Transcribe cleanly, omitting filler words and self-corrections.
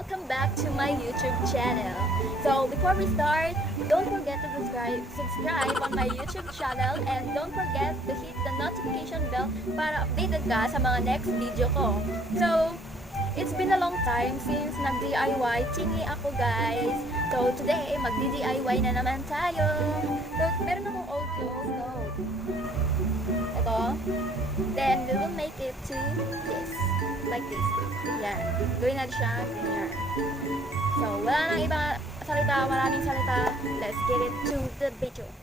Welcome back to my YouTube channel. So before we start, don't forget to subscribe on my YouTube channel and don't forget to hit the notification bell para updated ka sa mga next video ko. So it's been a long time since nag-DIY tingi ako, guys. So today mag-DIY na naman tayo. So meron akong old clothes. So ito. Then we will make it to this. Like this. Yan. Gawin natin siya. Ganyan. So, wala nang ibang salita. Maraming salita. Let's get it to the video.